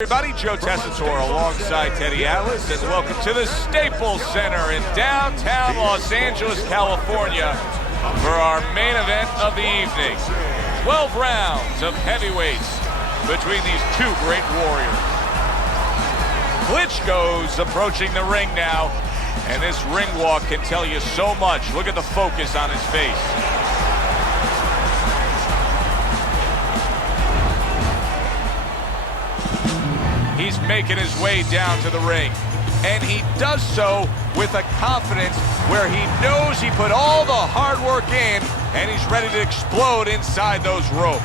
Everybody, Joe Tessitore alongside Teddy Atlas, and welcome to the Staples Center in downtown Los Angeles, California for our main event of the evening. 12 rounds of heavyweights between these two great warriors. Klitschko's approaching the ring now, and this ring walk can tell you so much. Look at the focus on his face. He's making his way down to the ring, and he does so with a confidence where he knows he put all the hard work in, and he's ready to explode inside those ropes.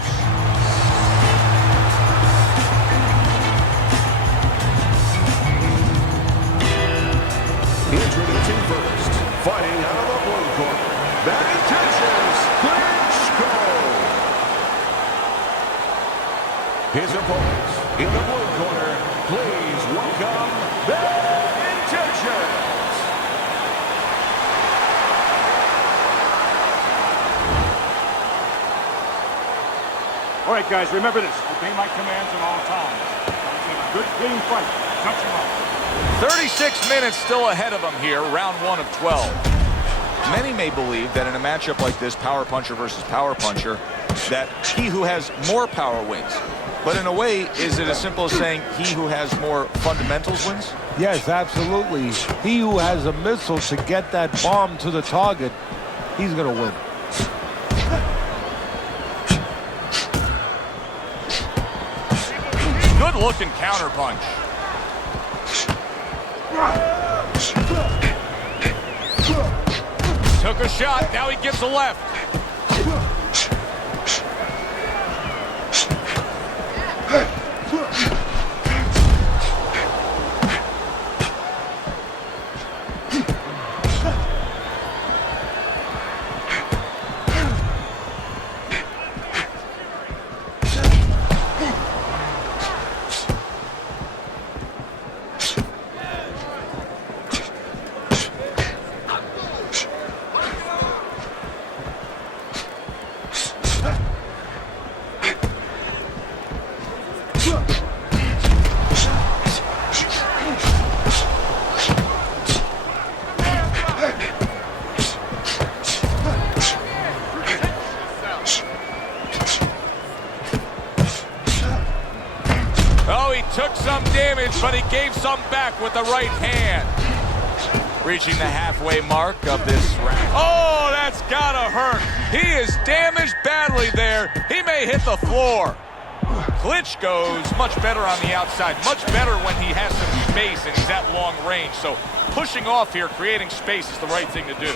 Introducing first, fighting out of the blue corner, Vitaly, Klitschko. His opponents in the blue corner, please welcome the Intentions. All right, guys, remember this. Obey my commands at all times. Have a good, clean fight. Touch him up. 36 minutes still ahead of him here, round 1 of 12. Many may believe that in a matchup like this, power puncher versus power puncher, that he who has more power wins. But in a way, is it as simple as saying he who has more fundamentals wins? Yes, absolutely. He who has a missile to get that bomb to the target, he's going to win. Good looking counter punch. Took a shot, now he gives a left. Took some damage, but he gave some back with the right hand. Reaching the halfway mark of this round. Oh, that's gotta hurt. He is damaged badly there. He may hit the floor. Klitschko's much better on the outside, much better when he has some space and he's at long range. So pushing off here, creating space is the right thing to do.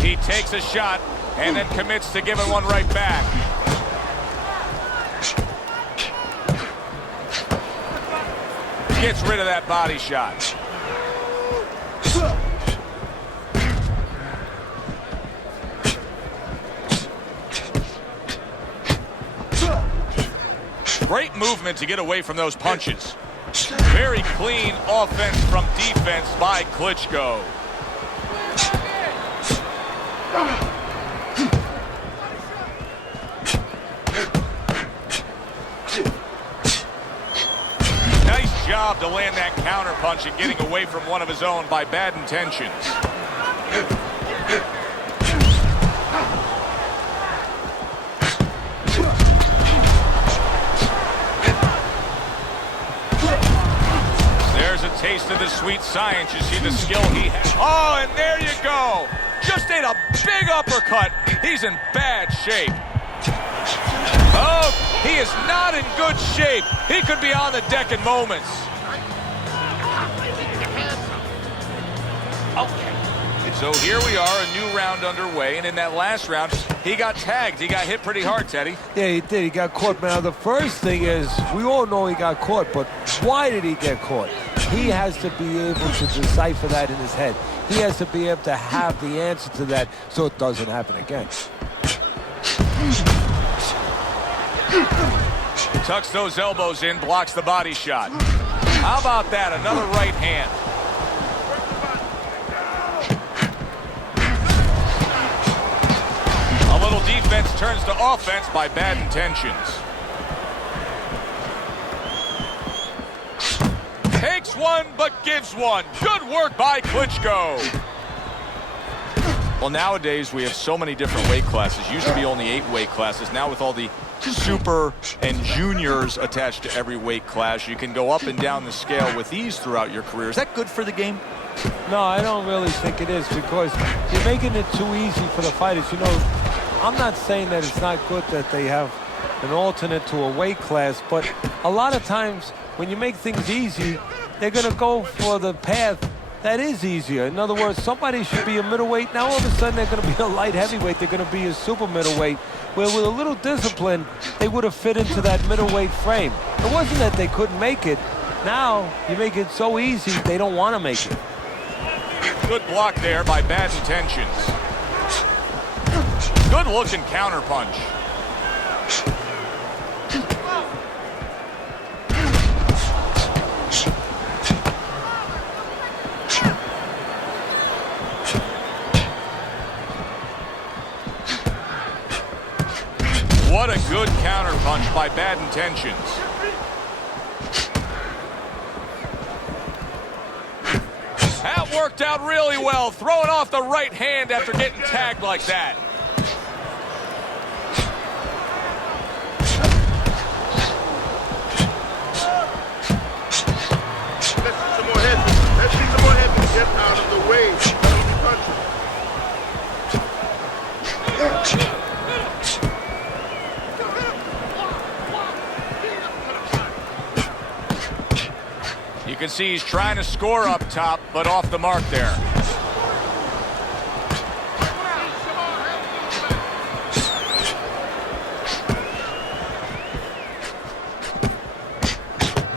He takes a shot and then commits to giving one right back. Gets rid of that body shot. Great movement to get away from those punches. Very clean offense from defense by Klitschko. Nice job to land that counter punch and getting away from one of his own by bad intentions. There's a taste of the sweet science. You see the skill he has. Oh, and there you go. Just ate a big uppercut. He's in bad shape. Oh, he is not in good shape. He could be on the deck in moments. Okay. So here we are, a new round underway, and in that last round, he got tagged. He got hit pretty hard, Teddy. Yeah, he did. He got caught. Now, the first thing is, we all know he got caught, but why did he get caught? He has to be able to decipher that in his head. He has to be able to have the answer to that so it doesn't happen again. Tucks those elbows in, blocks the body shot. How about that? Another right hand. turns to offense by bad intentions. Takes one, but gives one. Good work by Klitschko. Well, nowadays we have so many different weight classes. Used to be only 8 weight classes. Now with all the super and juniors attached to every weight class, you can go up and down the scale with ease throughout your career. Is that good for the game? No, I don't really think it is, because you're making it too easy for the fighters. You know, I'm not saying that it's not good that they have an alternate to a weight class, but a lot of times when you make things easy, they're going to go for the path that is easier. In other words, somebody should be a middleweight. Now all of a sudden they're going to be a light heavyweight. They're going to be a super middleweight, where with a little discipline, they would have fit into that middleweight frame. It wasn't that they couldn't make it. Now you make it so easy, they don't want to make it. Good block there by bad intentions. Good looking counter punch. What a good counter punch by bad intentions. That worked out really well, throwing off the right hand after getting tagged like that. Let's see some more heavy. Get out of the way. You can see he's trying to score up top, but off the mark there.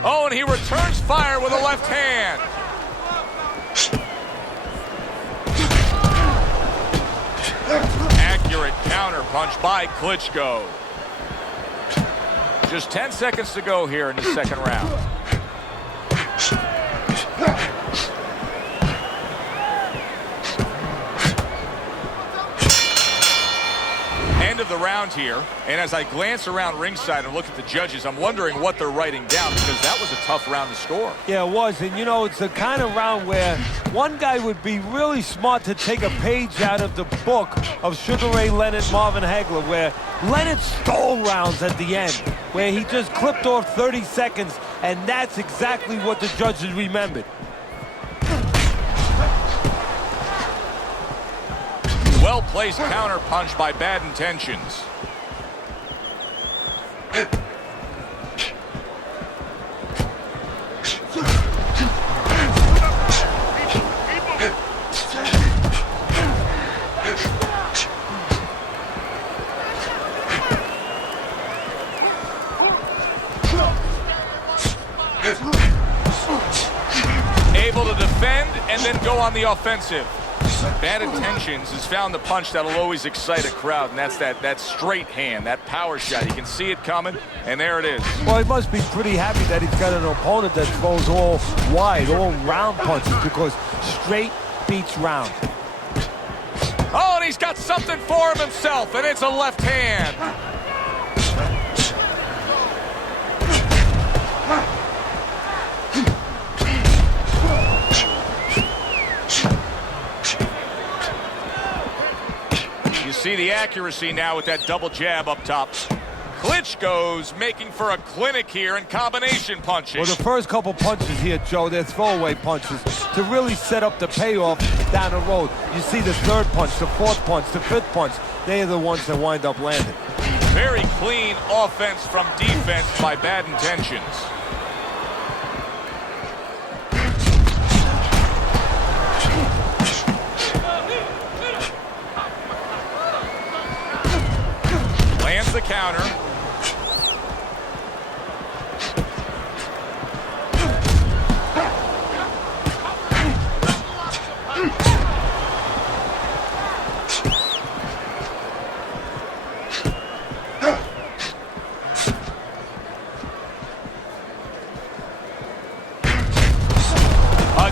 Oh, and he returns fire with a left hand. Accurate counter punch by Klitschko. Just 10 seconds to go here in the second round. End of the round here, and as I glance around ringside and look at the judges, I'm wondering what they're writing down, because that was a tough round to score. Yeah, it was, and you know, it's the kind of round where one guy would be really smart to take a page out of the book of Sugar Ray Leonard, Marvin Hagler, where Leonard stole rounds at the end, where he just clipped off 30 seconds, and that's exactly what the judges remembered. Well-placed counter punch by bad intentions. Able to defend and then go on the offensive. Bad intentions has found the punch that'll always excite a crowd, and that's that straight hand, that power shot. You can see it coming, and there it is. Well, he must be pretty happy that he's got an opponent that throws all wide, all round punches, because straight beats round. Oh, and he's got something for him himself, and it's a left hand. See the accuracy now with that double jab up top. Klitschko's making for a clinic here in combination punching. Well, the first couple punches here, Joe, they're throwaway punches to really set up the payoff down the road. You see the third punch, the fourth punch, the fifth punch. They are the ones that wind up landing. Very clean offense from defense by bad intentions. Lands the counter.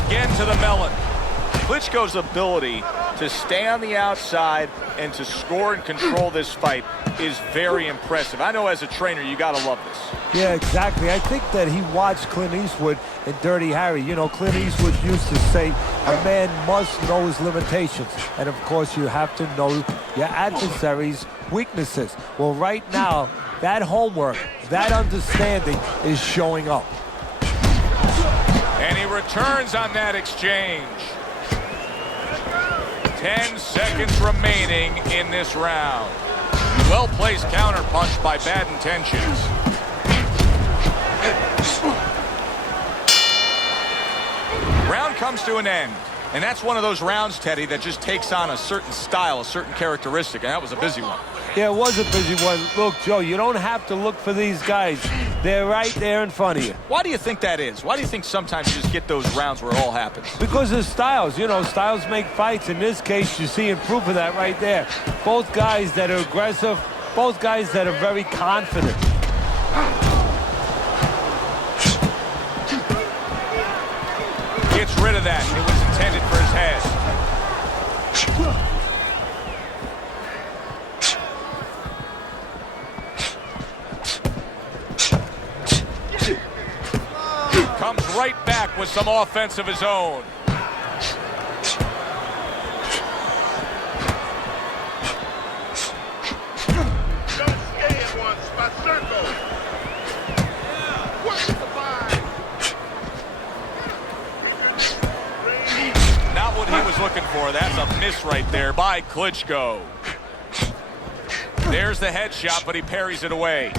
Again to the melon. Klitschko's ability to stay on the outside and to score and control this fight is very impressive. I know as a trainer, you got to love this. Yeah, exactly. I think that he watched Clint Eastwood in Dirty Harry. You know, Clint Eastwood used to say, a man must know his limitations. And, of course, you have to know your adversary's weaknesses. Well, right now, that homework, that understanding is showing up. And he returns on that exchange. 10 seconds remaining in this round. Well-placed counterpunch by Bad Intentions. Round comes to an end. And that's one of those rounds, Teddy, that just takes on a certain style, a certain characteristic, and that was a busy one. Yeah, it was a busy one. Look, Joe, you don't have to look for these guys. They're right there in front of you. Why do you think that is? Why do you think sometimes you just get those rounds where it all happens? Because of styles. You know, styles make fights. In this case, you see proof of that right there. Both guys that are aggressive, both guys that are very confident. Gets rid of that. It was intended for his head. Comes right back with some offense of his own. Not what he was looking for. That's a miss right there by Klitschko. There's the headshot, but he parries it away.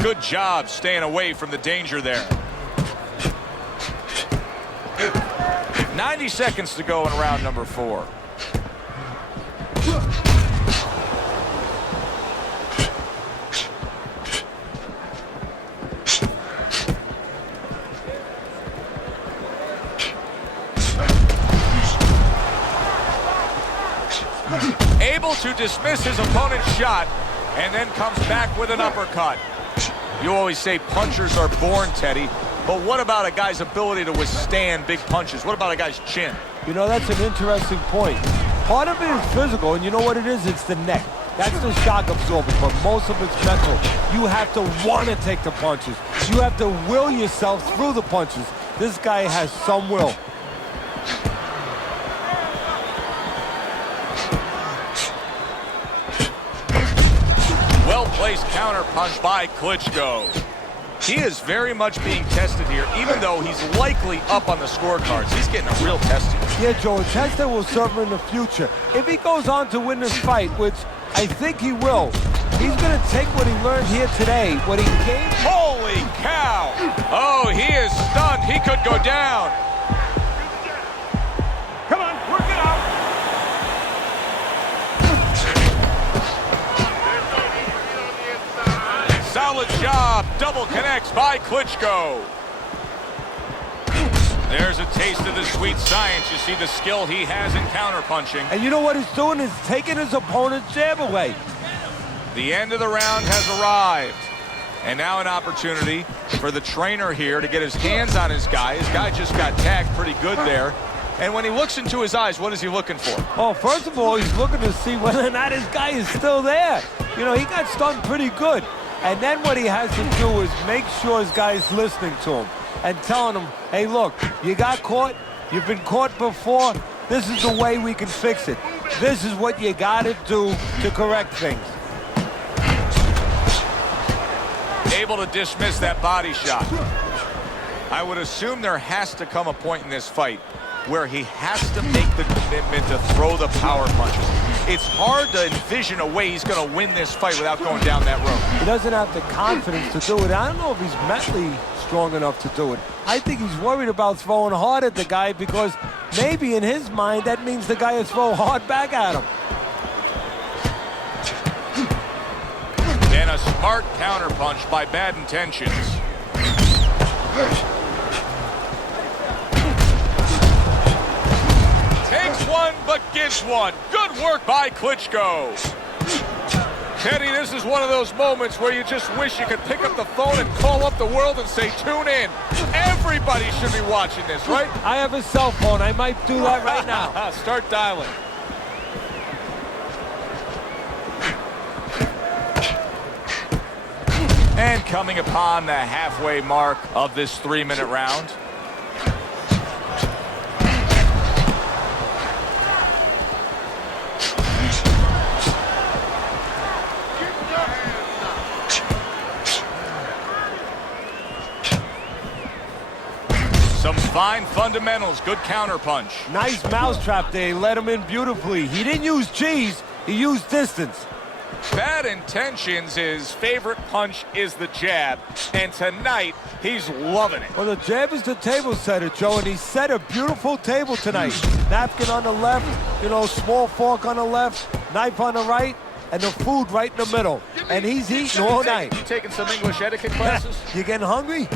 Good job staying away from the danger there. 90 seconds to go in round number 4. Able to dismiss his opponent's shot and then comes back with an uppercut. You always say punchers are born, Teddy, but what about a guy's ability to withstand big punches? What about a guy's chin? You know, that's an interesting point. Part of it is physical, and you know what it is? It's the neck. That's the shock absorber, but most of it's mental. You have to want to take the punches. You have to will yourself through the punches. This guy has some will. Well-placed counter punch by Klitschko. He is very much being tested here, even though he's likely up on the scorecards. He's getting a real test here. Yeah, Joe, a test that will serve him in the future. If he goes on to win this fight, which I think he will, he's going to take what he learned here today, what he gained. Holy cow! Oh, he is stunned. He could go down. Come on, work it out. Solid job. Double connects by Klitschko. There's a taste of the sweet science. You see the skill he has in counterpunching. And you know what he's doing? He's taking his opponent's jab away. The end of the round has arrived. And now an opportunity for the trainer here to get his hands on his guy. His guy just got tagged pretty good there. And when he looks into his eyes, what is he looking for? Oh, first of all, he's looking to see whether or not his guy is still there. You know, he got stunned pretty good. And then what he has to do is make sure his guy is listening to him and telling him, hey, look, you got caught. You've been caught before. This is the way we can fix it. This is what you got to do to correct things. Able to dismiss that body shot. I would assume there has to come a point in this fight where he has to make the commitment to throw the power punches. It's hard to envision a way he's going to win this fight without going down that road. He doesn't have the confidence to do it. I don't know if he's mentally strong enough to do it. I think he's worried about throwing hard at the guy because maybe in his mind that means the guy will throw hard back at him. And a A smart counterpunch by Bad Intentions. Takes one, but gives one. Good work by Klitschko. Teddy, this is one of those moments where you just wish you could pick up the phone and call up the world and say, tune in. Everybody should be watching this, right? I have a cell phone. I might do that right now. Start dialing. And coming upon the halfway mark of this 3-minute round. Some fine fundamentals, good counterpunch. Nice mousetrap there. He let him in beautifully. He didn't use cheese. He used distance. Bad Intentions, his favorite punch is the jab, and tonight he's loving it. Well, the jab is the table setter, Joe, and he set a beautiful table tonight. Napkin on the left, small fork on the left, knife on the right, and the food right in the middle. And he's eating all night. You taking some English etiquette classes? You getting hungry?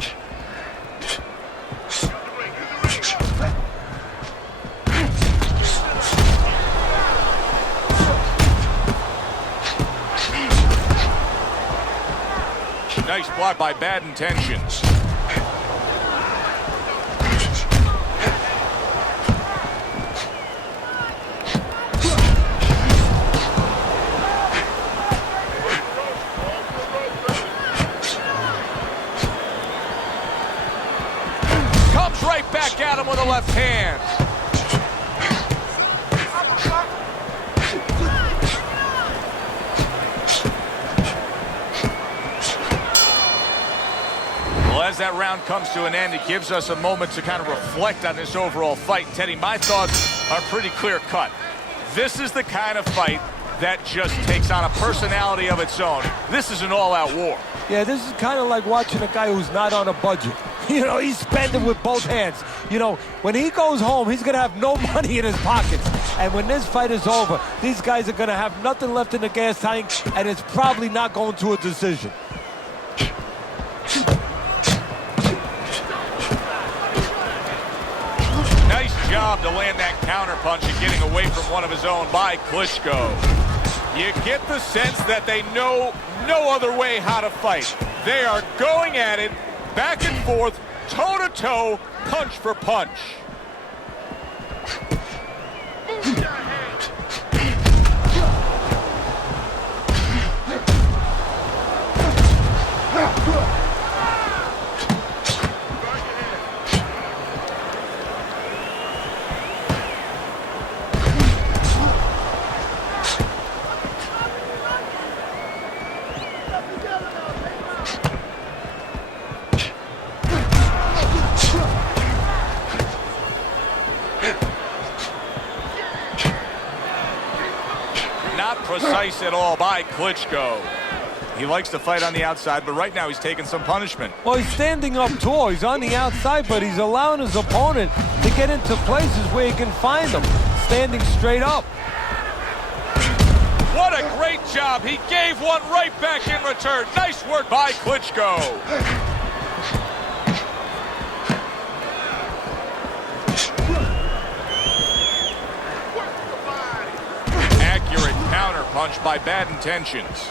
Nice block by Bad Intentions. Comes right back at him with a left hand. As that round comes to an end, it gives us a moment to kind of reflect on this overall fight. Teddy, my thoughts are pretty clear cut. This is the kind of fight that just takes on a personality of its own. This is an all-out war. Yeah, this is kind of like watching a guy who's not on a budget. He's spending with both hands. When he goes home, he's going to have no money in his pockets. And when this fight is over, these guys are going to have nothing left in the gas tank, and it's probably not going to a decision. Job to land that counterpunch and getting away from one of his own by Klitschko. You get the sense that they know no other way how to fight. They are going at it, back and forth, toe-to-toe, punch for punch. Precise at all by Klitschko. He likes to fight on the outside, but right now he's taking some punishment. Well, he's standing up tall. He's on the outside, but he's allowing his opponent to get into places where he can find him, standing straight up. What a great job. He gave one right back in return. Nice work by Klitschko. Counterpunch by Bad Intentions.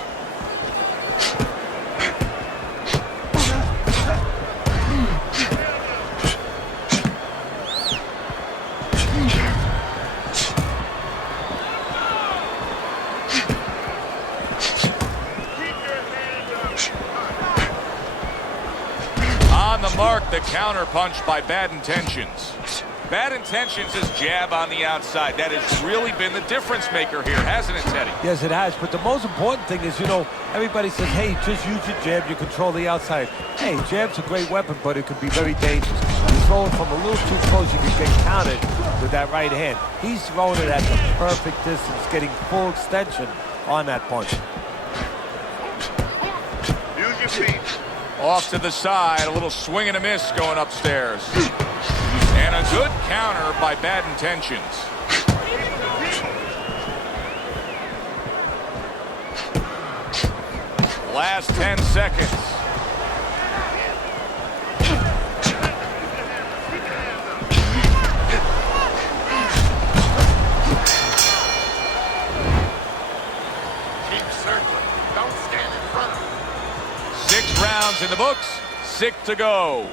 On the mark, the counterpunch by Bad Intentions. Bad Intentions is jab on the outside. That has really been the difference maker here, hasn't it, Teddy? Yes, it has. But the most important thing is, everybody says, hey, just use your jab. You control the outside. Hey, jab's a great weapon, but it can be very dangerous. You throw it from a little too close, you can get countered with that right hand. He's throwing it at the perfect distance, getting full extension on that punch. Use your feet. Off to the side, a little swing and a miss going upstairs. And a good counter by Bad Intentions. Last 10 seconds. Keep circling. Don't stand in front of him. 6 rounds in the books, 6 to go.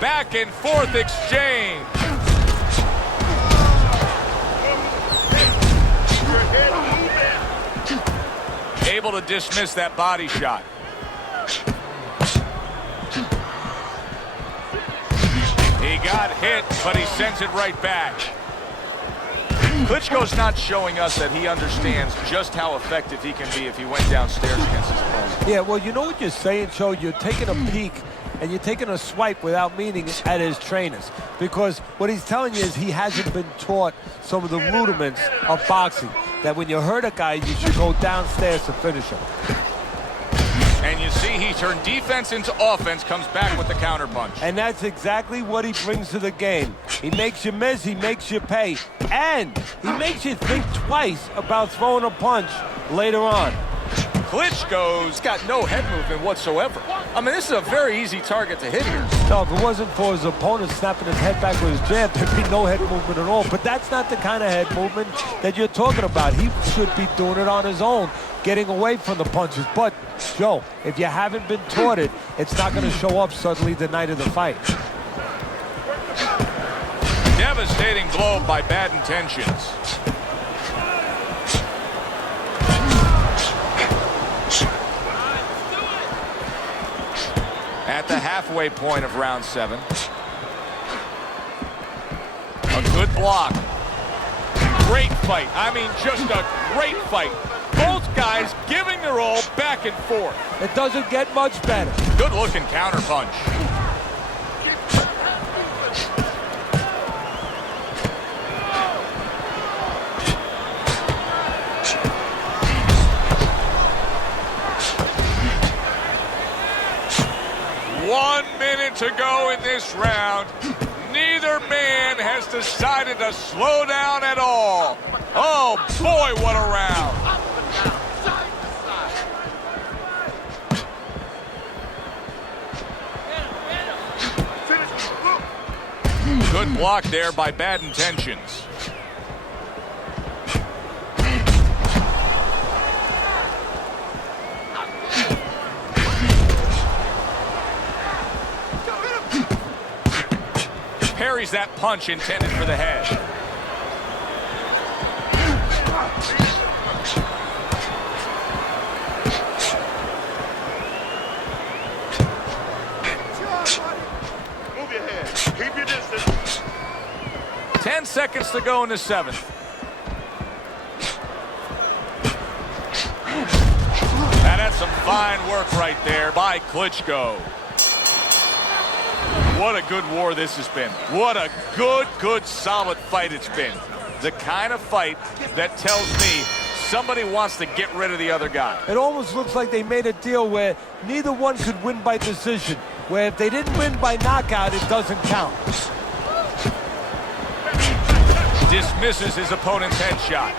Back and forth exchange. Able to dismiss that body shot. He got hit, but he sends it right back. Klitschko's not showing us that he understands just how effective he can be if he went downstairs against his opponent. Yeah, well, you know what you're saying, Joe? You're taking a peek and you're taking a swipe without meaning at his trainers. Because what he's telling you is he hasn't been taught some of the rudiments of boxing. That when you hurt a guy, you should go downstairs to finish him. And you see he turned defense into offense, comes back with the counterpunch. And that's exactly what he brings to the game. He makes you miss, he makes you pay. And he makes you think twice about throwing a punch later on. Klitschko's got no head movement whatsoever. I mean, this is a very easy target to hit here. No, if it wasn't for his opponent snapping his head back with his jab, there'd be no head movement at all. But that's not the kind of head movement that you're talking about. He should be doing it on his own, getting away from the punches. But, Joe, if you haven't been taught it, it's not going to show up suddenly the night of the fight. Devastating blow by bad intentions. At the halfway point of round 7. A good block. Great fight. I mean, just a great fight. Both guys giving their all back and forth. It doesn't get much better. Good looking counterpunch. To go in this round. Neither man has decided to slow down at all. Oh boy, what a round. Good block there by bad intentions. Parries that punch intended for the head. Move your head. Keep your distance. 10 seconds to go in the 7th. And that's some fine work right there by Klitschko. What a good war this has been. What a good, solid fight it's been. The kind of fight that tells me somebody wants to get rid of the other guy. It almost looks like they made a deal where neither one could win by decision. Where if they didn't win by knockout, it doesn't count. Dismisses his opponent's headshot.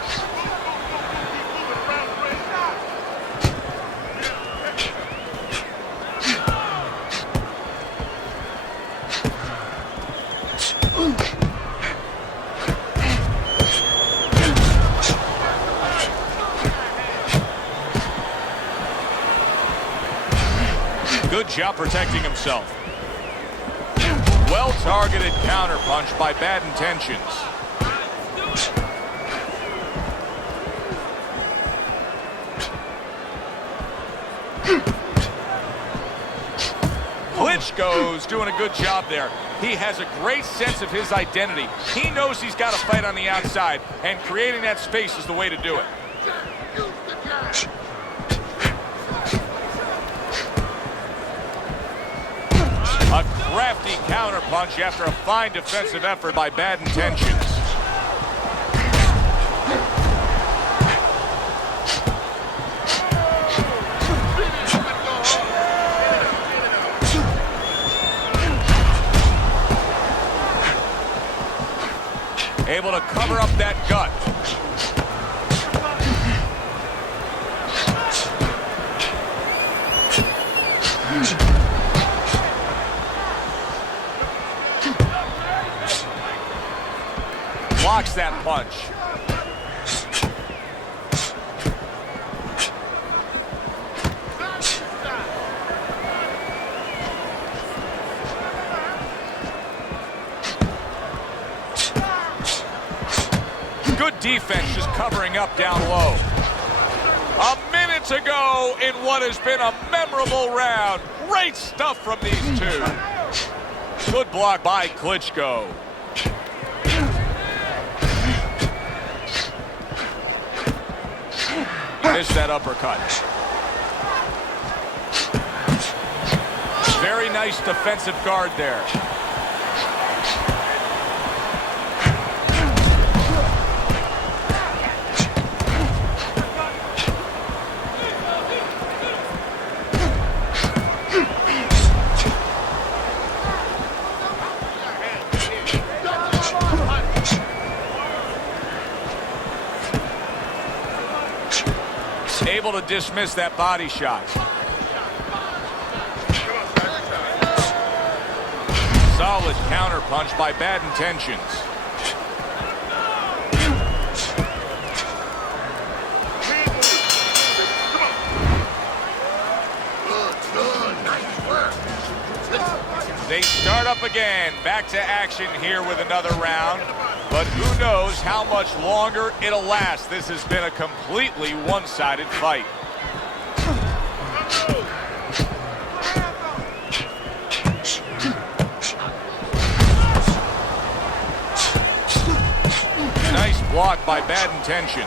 Good job protecting himself. Well-targeted counterpunch by bad intentions. Klitschko's doing a good job there. He has a great sense of his identity. He knows he's got to fight on the outside, and creating that space is the way to do it. A crafty counterpunch after a fine defensive effort by bad intentions. Able to cover up that gut. blocks that punch. Good defense just covering up down low. A minute to go in what has been a memorable round. Great stuff from these two. Good block by Klitschko. Missed that uppercut. Very nice defensive guard there. Able to dismiss that body shot. Solid counter punch by Bad Intentions. They start up again. Back to action here with another round. But who knows how much longer it'll last. This has been a completely one-sided fight. Nice block by Bad Intentions.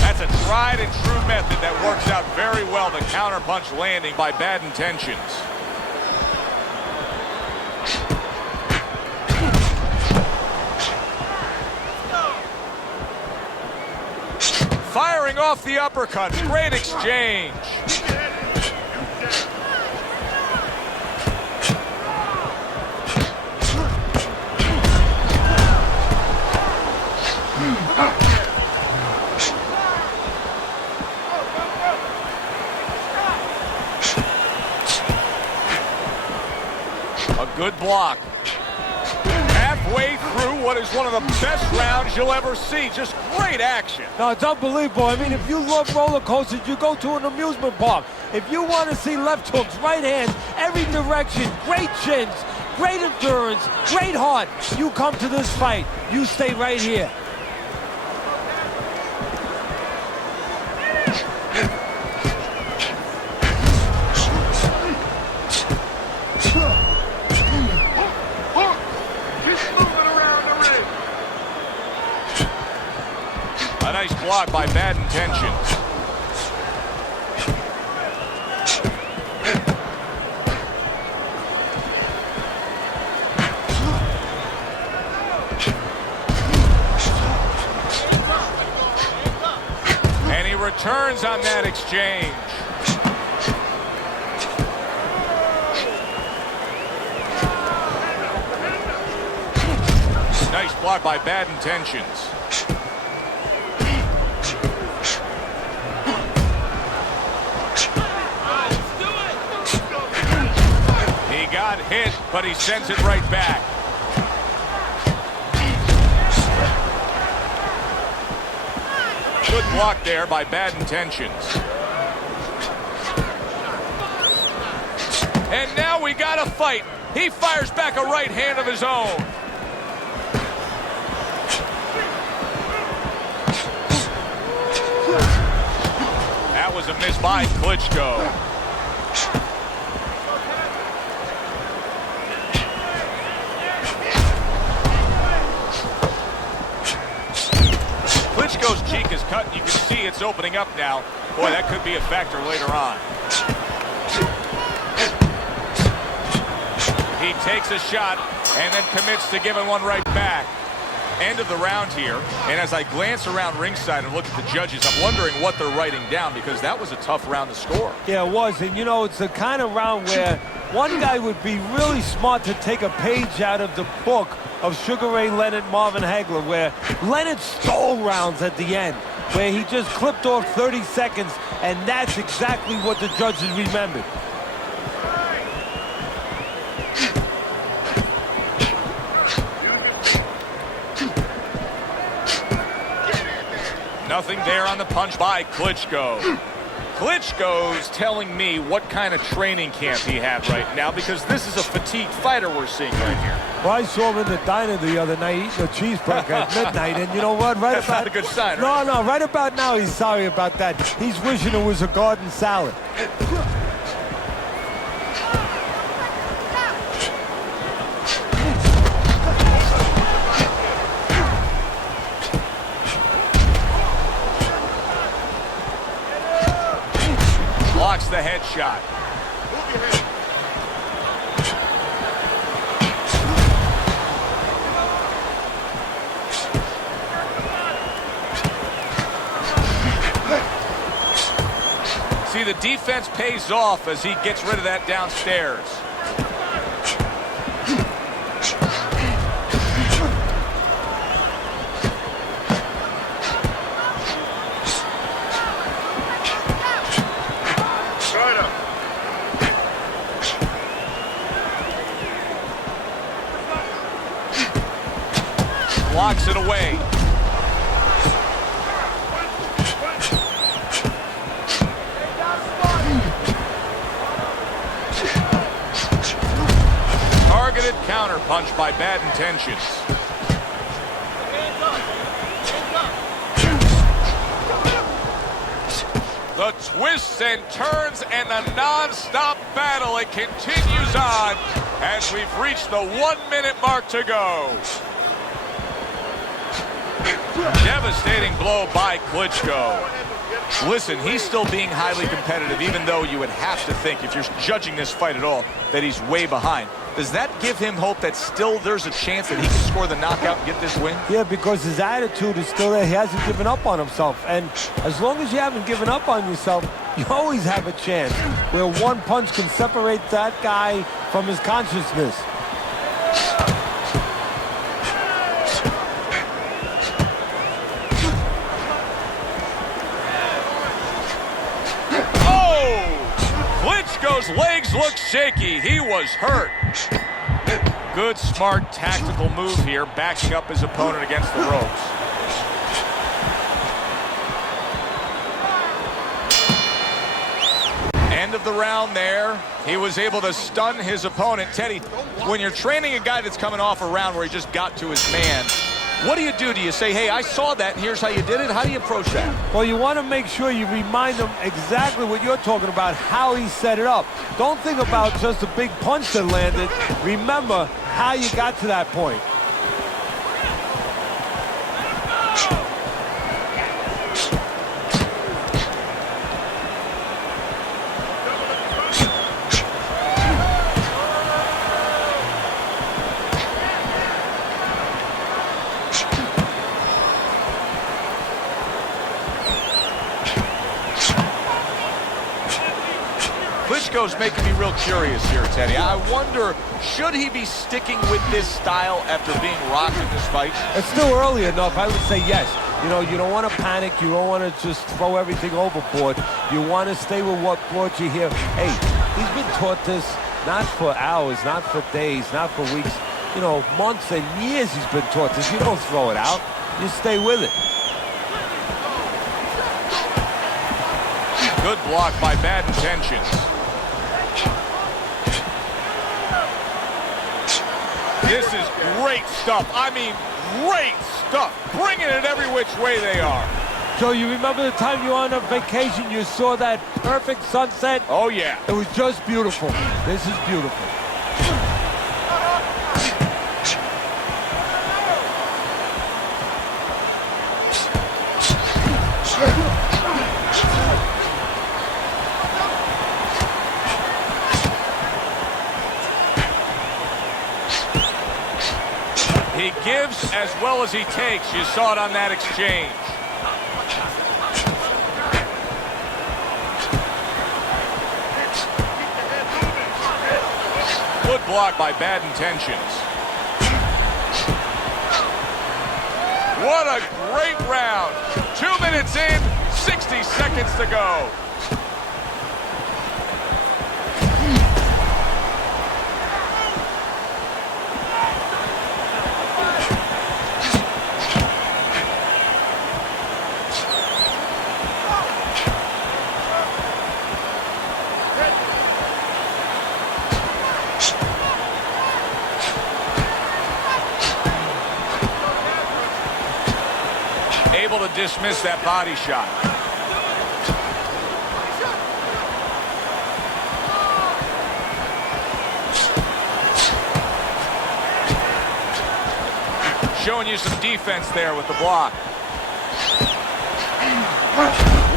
That's a tried and true method that works out very well. The counterpunch landing by Bad Intentions. Firing off the uppercuts. Great exchange. A good block. Halfway through what is one of the best rounds you'll ever see. Just great action. No, it's unbelievable. I mean, if you love roller coasters, you go to an amusement park. If you want to see left hooks, right hands, every direction, great chins, great endurance, great heart, you come to this fight. You stay right here. A nice block by Bad Intentions. And he returns on that exchange. Nice block by Bad Intentions. Got hit, but he sends it right back. Good block there by Bad Intentions. And now we got a fight. He fires back a right hand of his own. That was a miss by Klitschko. Klitschko's cheek is cut. You can see it's opening up now. Boy, that could be a factor later on. He takes a shot and then commits to giving one right back. End of the round here. And as I glance around ringside and look at the judges, I'm wondering what they're writing down because that was a tough round to score. Yeah, it was. And, you know, it's the kind of round where one guy would be really smart to take a page out of the book of Sugar Ray Leonard, Marvin Hagler, where Leonard stole rounds at the end, where he just clipped off 30 seconds, and that's exactly what the judges remembered. there on the punch by Klitschko. Klitschko's telling me what kind of training camp he had right now, because this is a fatigued fighter we're seeing right here. Well, I saw him in the diner the other night eating a cheeseburger at midnight, and you know what? That's not a good sign, right? No, right about now he's sorry about that. He's wishing it was a garden salad. Blocks the headshot. See, the defense pays off as he gets rid of that downstairs. Blocks it away. Targeted counter punch by Bad Intentions. The twists and turns and the non-stop battle, it continues on as we've reached the 1-minute mark to go. Devastating blow by Klitschko. Listen, he's still being highly competitive, even though you would have to think, if you're judging this fight at all, that he's way behind. Does that give him hope that still there's a chance that he can score the knockout and get this win? Yeah, because his attitude is still there. He hasn't given up on himself. And as long as you haven't given up on yourself, you always have a chance where one punch can separate that guy from his consciousness. Klitschko's legs look shaky. He was hurt. Good, smart, tactical move here, backing up his opponent against the ropes. End of the round there. He was able to stun his opponent. Teddy, when you're training a guy that's coming off a round where he just got to his man, what do? Do you say, hey, I saw that, and here's how you did it? How do you approach that? Well, you want to make sure you remind him exactly what you're talking about, how he set it up. Don't think about just a big punch that landed. Remember how you got to that point. Klitschko's making me real curious here, Teddy. I wonder, should he be sticking with this style after being rocked in this fight? It's still early enough. I would say yes. You know, you don't want to panic. You don't want to just throw everything overboard. You want to stay with what brought you here. Hey, he's been taught this not for hours, not for days, not for weeks. You know, months and years he's been taught this. You don't throw it out. You stay with it. Good block by Bad Intentions. This is great stuff. I mean, great stuff. Bringing it every which way they are. Joe, you remember the time you were on a vacation, you saw that perfect sunset? Oh, yeah. It was just beautiful. This is beautiful. He gives as well as he takes. You saw it on that exchange. Good block by Bad Intentions. What a great round. 2 minutes in, 60 seconds to go. to dismiss that body shot. Showing you some defense there with the block.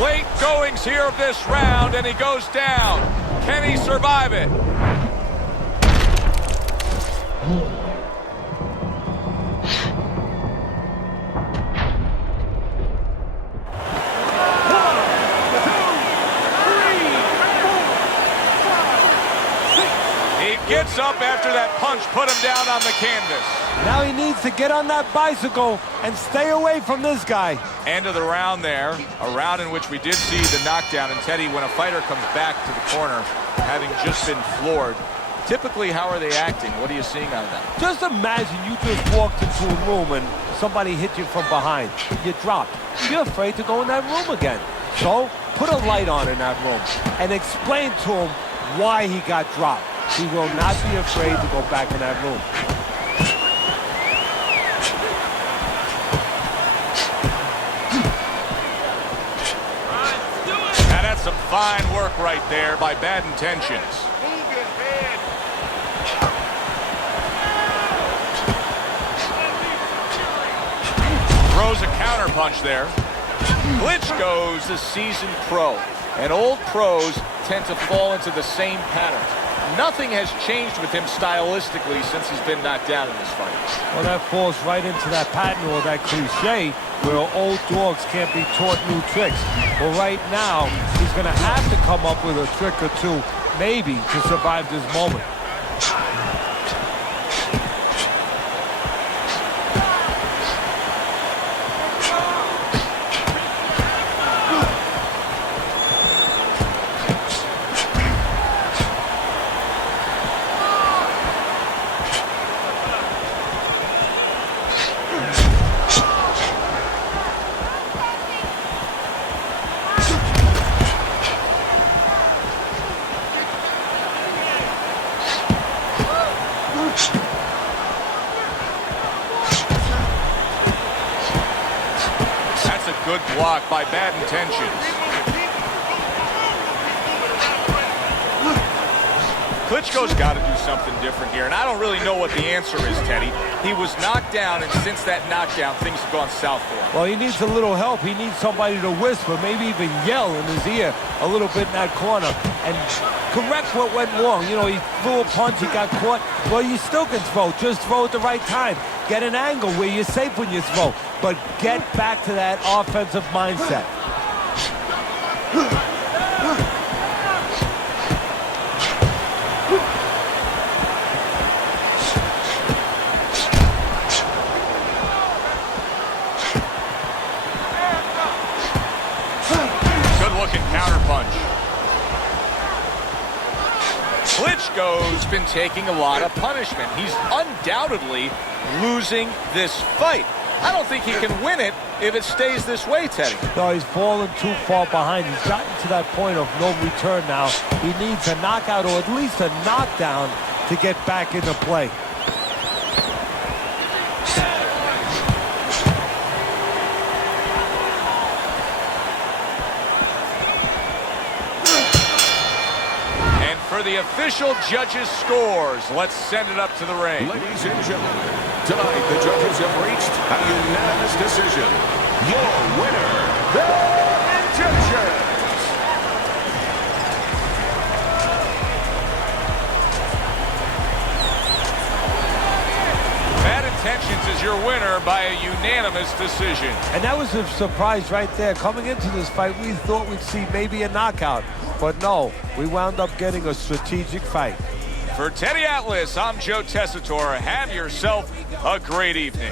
Late goings here of this round, and he goes down. Can he survive it? He gets up after that punch put him down on the canvas. Now he needs to get on that bicycle and stay away from this guy. End of the round there, a round in which we did see the knockdown. And Teddy, when a fighter comes back to the corner, having just been floored, typically how are they acting? What are you seeing out of that? Just imagine you just walked into a room and somebody hit you from behind. You dropped. You're afraid to go in that room again. So put a light on in that room and explain to him why he got dropped. He will not be afraid to go back in that room. And that's some fine work right there by Bad Intentions. Throws a counter punch there. Klitschko's a seasoned pro, and old pros tend to fall into the same pattern. Nothing has changed with him stylistically since he's been knocked down in this fight. Well, that falls right into that pattern or that cliche where old dogs can't be taught new tricks. Well, right now, he's going to have to come up with a trick or two, maybe, to survive this moment. Good block by Bad Intentions. Klitschko's got to do something different here, and I don't really know what the answer is, Teddy. He was knocked down, and since that knockdown, things have gone south for him. Well, he needs a little help. He needs somebody to whisper, maybe even yell in his ear a little bit in that corner and correct what went wrong. You know, he threw a punch, he got caught. Well, you still can throw. Just throw at the right time. Get an angle where you're safe when you throw. But get back to that offensive mindset. Good-looking counterpunch. Klitschko's been taking a lot of punishment. He's undoubtedly losing this fight. I don't think he can win it if it stays this way, Teddy. No, he's fallen too far behind. He's gotten to that point of no return now. He needs a knockout or at least a knockdown to get back into play. And for the official judges' scores, let's send it up to the ring. Ladies and gentlemen, tonight the judges have reached a unanimous decision. Your winner, Bad Intentions. Bad Intentions is your winner by a unanimous decision. And that was a surprise right there. Coming into this fight, we thought we'd see maybe a knockout. But no, we wound up getting a strategic fight. For Teddy Atlas, I'm Joe Tessitore. Have yourself a great evening.